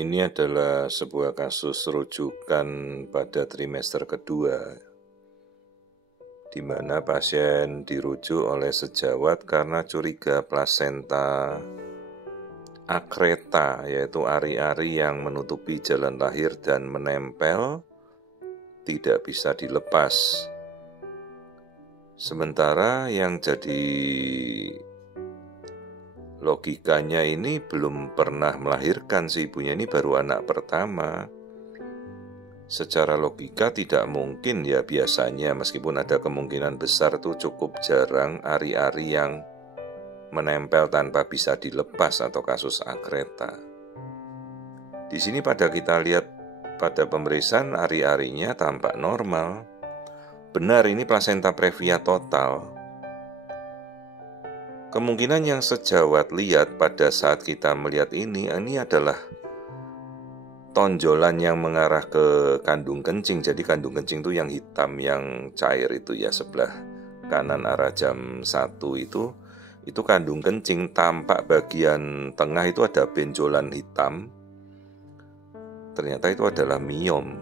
Ini adalah sebuah kasus rujukan pada trimester kedua, di mana pasien dirujuk oleh sejawat karena curiga plasenta akreta, yaitu ari-ari yang menutupi jalan lahir dan menempel, tidak bisa dilepas. Sementara yang jadi logikanya ini belum pernah melahirkan, si ibunya ini baru anak pertama. Secara logika tidak mungkin ya, biasanya meskipun ada kemungkinan besar tuh cukup jarang ari-ari yang menempel tanpa bisa dilepas atau kasus akreta. Di sini pada kita lihat pada pemeriksaan ari-arinya tampak normal. Benar, ini plasenta previa total. Kemungkinan yang sejawat lihat pada saat kita melihat ini adalah tonjolan yang mengarah ke kandung kencing. Jadi kandung kencing itu yang hitam, yang cair itu ya, sebelah kanan arah jam 1 itu kandung kencing. Tampak bagian tengah itu ada benjolan hitam. Ternyata itu adalah miom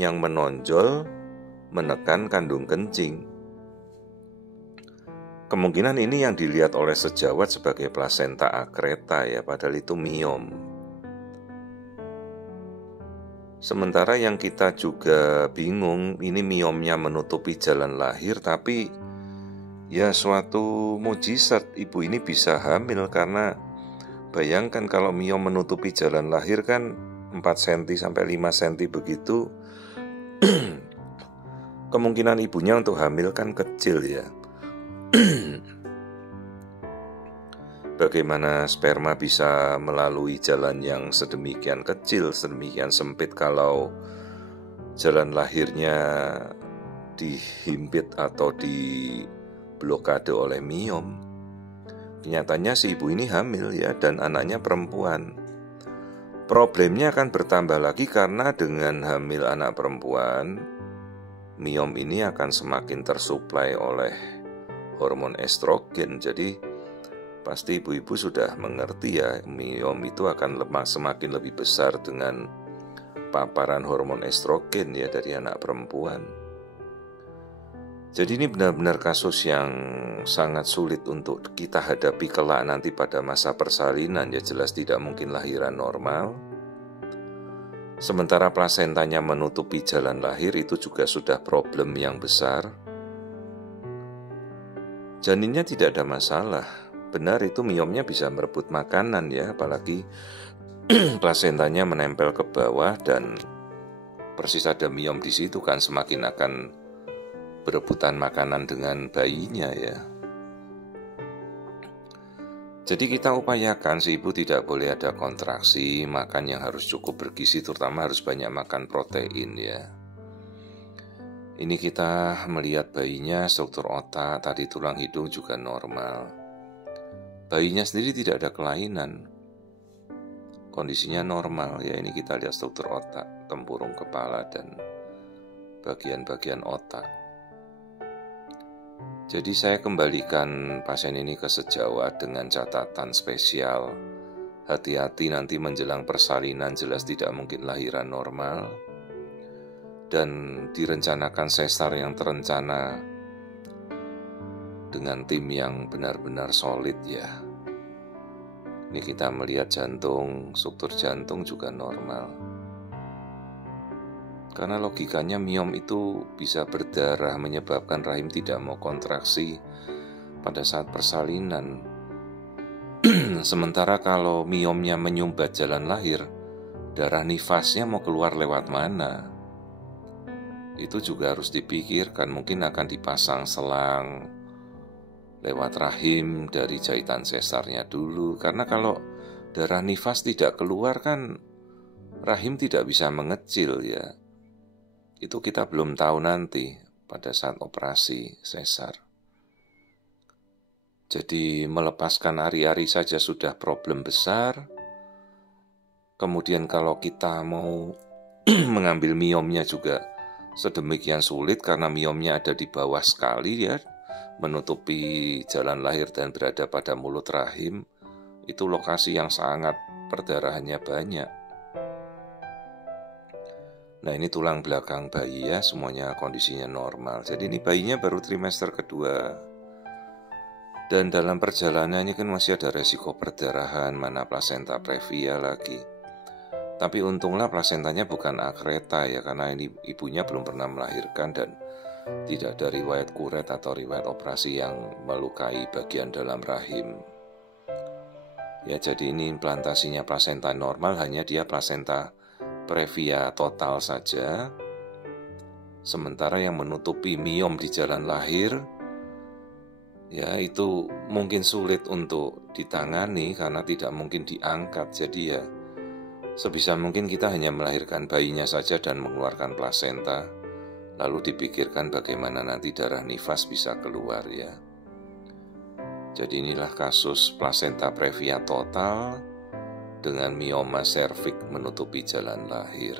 yang menonjol menekan kandung kencing. Kemungkinan ini yang dilihat oleh sejawat sebagai plasenta akreta ya, padahal itu miom. Sementara yang kita juga bingung, ini miomnya menutupi jalan lahir, tapi ya suatu mujizat ibu ini bisa hamil. Karena bayangkan kalau miom menutupi jalan lahir kan 4 cm sampai 5 cm begitu, kemungkinan ibunya untuk hamil kan kecil ya. Bagaimana sperma bisa melalui jalan yang sedemikian kecil, sedemikian sempit kalau jalan lahirnya dihimpit atau diblokade oleh miom? Kenyataannya si ibu ini hamil ya, dan anaknya perempuan. Problemnya akan bertambah lagi karena dengan hamil anak perempuan, miom ini akan semakin tersuplai oleh hormon estrogen. Jadi pasti ibu-ibu sudah mengerti ya, miom itu akan semakin lebih besar dengan paparan hormon estrogen ya dari anak perempuan. Jadi ini benar-benar kasus yang sangat sulit untuk kita hadapi kelak nanti pada masa persalinan ya. Jelas tidak mungkin lahiran normal. Sementara plasentanya menutupi jalan lahir, itu juga sudah problem yang besar. Janinnya tidak ada masalah. Benar, itu miomnya bisa merebut makanan ya, apalagi plasentanya menempel ke bawah dan persis ada miom di situ kan, semakin akan berebutan makanan dengan bayinya ya. Jadi kita upayakan si ibu tidak boleh ada kontraksi, makan yang harus cukup bergizi, terutama harus banyak makan protein ya. Ini kita melihat bayinya, struktur otak, tadi tulang hidung juga normal. Bayinya sendiri tidak ada kelainan, kondisinya normal ya. Ini kita lihat struktur otak, tempurung kepala dan bagian-bagian otak. Jadi saya kembalikan pasien ini ke sejawat dengan catatan spesial. Hati-hati nanti menjelang persalinan, jelas tidak mungkin lahiran normal. Dan direncanakan sesar yang terencana dengan tim yang benar-benar solid ya. Ini kita melihat jantung, struktur jantung juga normal. Karena logikanya miom itu bisa berdarah menyebabkan rahim tidak mau kontraksi pada saat persalinan. Sementara kalau miomnya menyumbat jalan lahir, darah nifasnya mau keluar lewat mana? Itu juga harus dipikirkan. Mungkin akan dipasang selang lewat rahim dari jahitan sesarnya dulu. Karena kalau darah nifas tidak keluar kan rahim tidak bisa mengecil ya. Itu kita belum tahu nanti pada saat operasi sesar. Jadi melepaskan ari-ari saja sudah problem besar. Kemudian kalau kita mau mengambil miomnya juga sedemikian sulit karena miomnya ada di bawah sekali ya, menutupi jalan lahir dan berada pada mulut rahim. Itu lokasi yang sangat perdarahannya banyak. Nah, ini tulang belakang bayi ya, semuanya kondisinya normal. Jadi ini bayinya baru trimester kedua. Dan dalam perjalanannya kan masih ada resiko perdarahan, mana plasenta previa lagi. Tapi untunglah plasentanya bukan akreta ya, karena ini ibunya belum pernah melahirkan dan tidak ada riwayat kuret atau riwayat operasi yang melukai bagian dalam rahim. Ya, jadi ini implantasinya plasenta normal, hanya dia plasenta previa total saja. Sementara yang menutupi miom di jalan lahir, ya itu mungkin sulit untuk ditangani karena tidak mungkin diangkat. Jadi ya sebisa mungkin kita hanya melahirkan bayinya saja dan mengeluarkan plasenta, lalu dipikirkan bagaimana nanti darah nifas bisa keluar ya. Jadi inilah kasus plasenta previa total dengan mioma serviks menutupi jalan lahir.